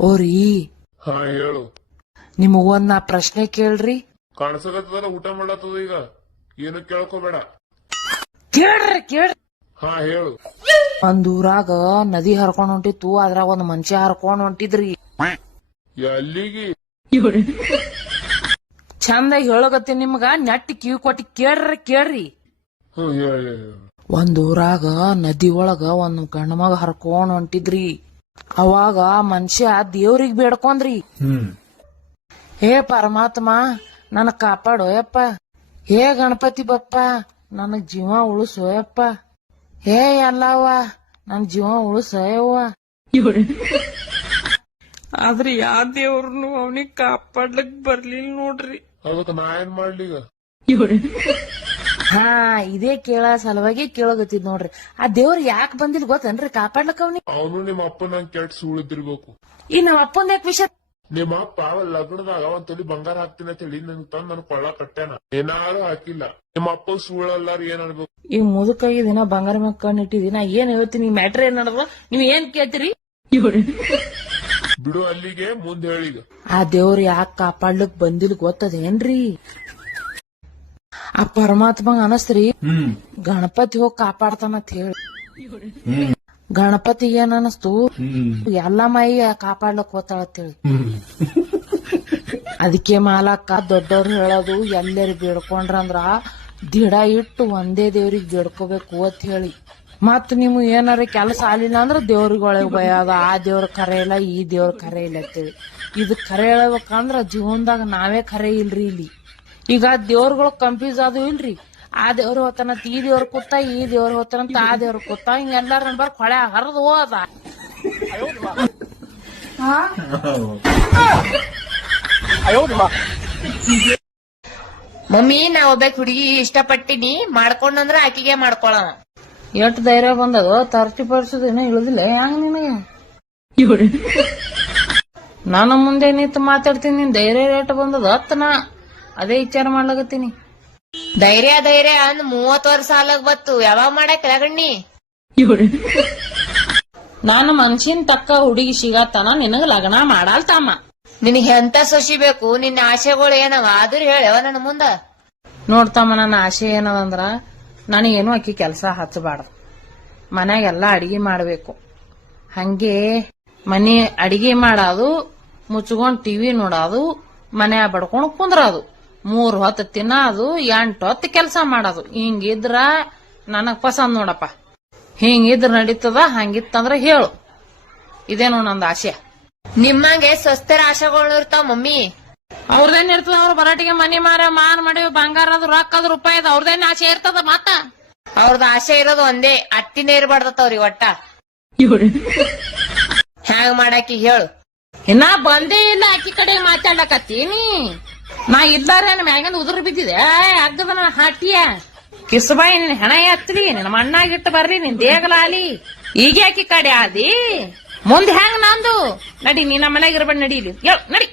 ಓರಿ. ಹಾ ಹೇಳು. ನಿಮಗೊಂದ್ ನಾ ಪ್ರಶ್ನೆ ಕೇಳ್ರಿ. ಕಾಣಿಸಕತ್ತದಲ್ಲ ಊಟ ಮಾಡತ್ತದ ಈಗ? ಏನು ಕೇಳ್ಕೊಬೇಡ. ಕೇಳ್ರಿ ಕೇಳ್ರಿ. ಹಾ ಹೇಳು. ಒಂದ್ ಊರಾಗ ನದಿ ಹರ್ಕೊಂಡ್ ಹೊಂಟಿತ್ತು ಅದ್ರಾಗ ಒಂದ್ ಮನುಷ್ಯ ಹರ್ಕೊಂಡ್ ಹೊಂಟಿದ್ರಿ. ಎಲ್ಲಿಗಿ? ಚಂದ ಹೇಳಕತ್ತೀನಿ ನಿಮ್ಗ ನೆಟ್ಟಿ ಕಿವಿ ಕೊಟ್ಟಿ ಕೇಳ್ರಿ ಕೇಳ್ರಿ. ಹ್ಮ್ ಹೇಳ ಹೇಳು ಒಂದ್ ಊರಾಗ ನದಿ ಒಳಗ ಒಂದ್ ಗಂಡ ಮಗ ಹರ್ಕೊಂಡ್ ಹೊಂಟಿದ್ರಿ. ಅವಾಗ ಮನುಷ್ಯ ದೇವ್ರಿಗೆ ಬೇಡ್ಕೊಂಡ್ರಿ. ಹೇ ಪರಮಾತ್ಮ ನನ್ನ ಕಾಪಾಡು ಯಪ್ಪ ಹೇ ಗಣಪತಿ ಬಪ್ಪ ನನಗ್ ಜೀವ ಉಳಿಸೋಯಪ್ಪ ಹೇ ಎಲ್ಲವ ನನ್ ಜೀವ ಉಳಿಸೋಯವ್ವ ಆದ್ರೆ ಯಾ ದೇವ್ರನು ಅವನಿಗೆ ಕಾಪಾಡ್ಲಕ್ ಬರ್ಲಿಲ್ಲ ನೋಡ್ರಿ. ಅದಕ್ಕೆ ನಾ ಏನ್ ಮಾಡ್ಲಿ ಈಗ? ಹಾ ಇದೇ ಕೇಳ ಸಲುವಾಗಿ ಕೇಳಗತ್ತಿದ್ ನೋಡ್ರಿ. ಆ ದೇವ್ರ ಯಾಕೆ ಬಂದಿಲ್ ಗೊತ್ತೇನ್ರಿ? ಕಾಪಾಡ್ಲಕ್ ಅವ್ನಿ ಅವನು ನಿಮ್ಮ ಅಪ್ಪ ನಂಗೆ ಕೆಟ್ಟ ಸುಳಿದಿರ್ಬೇಕು ಈ ನಮ್ಮ ಅಪ್ಪಂದ ಯಾಕೆ ವಿಷಯ ನಿಮ್ಮ ಅಪ್ಪ ಲಗ್ನದಾಗ ಒಂದ್ ತೊಲಿ ಬಂಗಾರ ಹಾಕ್ತೀನಿ ಅಂತ ಹೇಳಿ ನನ್ ತಂದ್ ನನ್ ಕೊಳ್ಳ ಕಟ್ಟ್ಯಾನ. ಏನಾರು ಹಾಕಿಲ್ಲ. ನಿಮ್ಮ ಅಪ್ಪ ಸುಳ್ಳಲ್ಲಾರ ಏನ್ ಅನ್ಬೇಕು? ಈ ಮುದುಕಾಗಿ ದಿನ ಬಂಗಾರ ಮ್ಯಾಗ ಕಣ್ಣು ಇಟ್ಟಿದಿನ. ಏನ್ ಹೇಳ್ತೀನಿ? ಈ ಮ್ಯಾಟ್ರ್ ಏನ್ ನಡೆದ ನೀವ್ ಏನ್ ಕೇಳ್ತೀರಿ? ಬಿಡು ಅಲ್ಲಿಗೆ ಮುಂದ್ ಹೇಳಿದ ಆ ದೇವ್ರ ಯಾಕೆ ಕಾಪಾಡ್ಲಿಕ್ ಬಂದಿಲ್ ಗೊತ್ತದೇನ್ರಿ? ಆ ಪರಮಾತ್ಮಂಗ ಅನಸ್ತ್ರಿ? ಗಣಪತಿ ಹೋಗಿ ಕಾಪಾಡ್ತಾನಂತ ಹೇಳಿ. ಗಣಪತಿ ಏನ್ ಅನಸ್ತು? ಎಲ್ಲ ಮೈ ಕಾಪಾಡ್ಲಕ್ ಹೇಳಿ. ಅದಕ್ಕೆ ಮಾಲಕ್ಕ ದೊಡ್ಡವ್ರು ಹೇಳೋದು ಎಲ್ಲರೂ ಬೇಡ್ಕೊಂಡ್ರಂದ್ರ ದಿಡ ಇಟ್ಟು ಒಂದೇ ದೇವ್ರಿಗೆ ಬೇಡ್ಕೋಬೇಕು ಅಂತ ಹೇಳಿ. ಮತ್ ನಿಮ್ ಏನಾರ ಕೆಲಸ ಆಲಿಲ್ಲ ಅಂದ್ರ ದೇವ್ರಿಗೊಳಗ್ ಭಯ ಅದ. ಆ ದೇವ್ರ ಕರೆ ಇಲ್ಲ ಈ ದೇವ್ರ ಕರೆ ಇಲ್ಲ ಅಂತೇಳಿ ಇದು ಕರೆ ಹೇಳ್ಬೇಕಂದ್ರ ಜೀವನದಾಗ ನಾವೇ ಕರೆ ಇಲ್ರಿ ಇಲ್ಲಿ. ಈಗ ದೇವ್ರಗಳು ಕನ್ಫ್ಯೂಸ್ ಆದವು ಇಲ್ರಿ. ಆ ದೇವ್ರ ಹೋತನಂತ ಈ ದೇವ್ರ ಕೂತ ಈ ದೇವ್ರ ಹೋತನಂತ ಆ ದೇವ್ರ ಕೂತ ಹಿಂಗ ಎಲ್ಲಾರ ಬರ್ ಕೊಳೆ ಹರಿದು ಹೋದ. ಮಮ್ಮಿ ನಾ ಒಬ್ಬಾಕ್ ಹುಡುಗಿ ಇಷ್ಟಪಟ್ಟಿನಿ ಮಾಡ್ಕೊಂಡಂದ್ರ ಆಕಿಗೆ ಮಾಡ್ಕೊಳವ ಎಷ್ಟು ಧೈರ್ಯ ಬಂದದು ತರ್ಟಿ ಪರ್ಸದ ಏನೋ ಇಳುದಿಲ್ಲ. ಹ್ಯಾಂಗ ನಿನಗೆ? ನಾನು ಮುಂದೆ ನಿಂತು ಮಾತಾಡ್ತೀನಿ ನಿನ್ ಧೈರ್ಯ ರೇಟ್ ಬಂದದ? ಹತ್ತ ನಾ. ಅದೇ ವಿಚಾರ ಮಾಡ್ಲಾಗತ್ತೀನಿ ಧೈರ್ಯ ಧೈರ್ಯ ಅಂದ್ ಮೂವತ್ ವರ್ಷ ಸಾಲಾಗ್ ಬತ್ತು. ಯಾವಾಗ ಮಾಡಕ್ ಲಗಣ್ಣಿ ನಾನು ಮನ್ಸಿನ ತಕ್ಕ ಹುಡುಗಿ ಸಿಗತ್ತನ ನಿನಗ ಲಗ್ನ ಮಾಡಲ್ತಮ್ಮ ನಿನಗ್ ಎಂತ ಸೊಸಿ ಬೇಕು? ನಿನ್ನ ಆಸೆಗಳು ಏನವ? ಆದ್ರೂ ಹೇಳವ ನನ್ನ ಮುಂದ. ನೋಡ್ತಮ್ಮ ನನ್ನ ಆಸೆ ಏನದಂದ್ರ ನನಗೇನು ಅಕ್ಕಿ ಕೆಲಸ ಹಚ್ಚಬಾರ್ದು. ಮನ್ಯಾಗೆಲ್ಲ ಅಡಿಗೆ ಮಾಡಬೇಕು. ಹಂಗೆ ಮನೆ ಅಡಿಗೆ ಮಾಡೋದು ಮುಚ್ಕೊಂಡ್ ಟಿವಿ ನೋಡೋದು ಮನ್ಯಾಗ ಬಡ್ಕೊಂಡು ಕುಂದ್ರೋದು. ಮೂರ್ ಹೊತ್ತು ತಿನ್ನೋದು ಎಂಟು ಹೊತ್ತು ಕೆಲಸ ಮಾಡೋದು. ಹಿಂಗಿದ್ರ ನನಗ್ ಪಸಂದ್ ನೋಡಪ್ಪ. ಹಿಂಗಿದ್ರ ನಡೀತದ ಹಂಗಿತ್ತಂದ್ರ ಹೇಳು. ಇದೇನು ನಂದು ಆಸೆ. ನಿಮ್ಮಂಗೆ ಸ್ವಸ್ಥರ ಆಶೆಗಳು ಇರ್ತಾವ ಮಮ್ಮಿ. ಅವ್ರದೇನ್ ಇರ್ತದ ಅವ್ರ ಬರಾಟಿಗೆ ಮನಿ ಮಾರ ಮಾನ್ ಮಾಡಿ ಬಂಗಾರ ಅದು ರೊಕ್ಕ ಅದು ರೂಪಾಯಿ ಅದ ಅವ್ರದೇನ್ ಆಸೆ ಇರ್ತದ ಮತ್ತ? ಅವ್ರದ್ದು ಆಸೆ ಇರೋದು ಒಂದೇ ಅತ್ತಿನೇ ಇರ್ಬಾರ್ದತ್ತವ್ರಿ ಒಟ್ಟ. ಹ್ಯಾಂಗ ಮಾಡಾಕಿ ಹೇಳು. ಇನ್ನ ಬಂದೇ ಇಲ್ಲ ಆಕಿ ಕಡೆ ಮಾತಾಡ್ಲಕತ್ತೀನಿ ನಾ ಇದ್ದಾರ ಮ್ಯಾಗಿಂದ ಉದುರು ಬಿದ್ದಿದೆ? ಅಗ್ಗದ ನನ್ನ ಹಾಟಿಯ. ಕಿಸುಬಾಯಿ ನಿನ್ ಹೆಣ ಎತ್ತಲಿ ನಿನ್ನ ಮಣ್ಣಾಗಿಟ್ಟು ಬರ್ರಿ ನಿನ್ ದೇಗಲಾಲಿ ಈಗ ಯಾಕೆ ಕಡೆ ಆದಿ? ಮುಂದೆ ಹೆಂಗ್ ನಂದು? ನಡಿ, ನೀ ನಮ್ಮ ಮನೆಯಾಗ ಇರ್ಬೇಡ ನಡೀಲಿ ನಡಿ.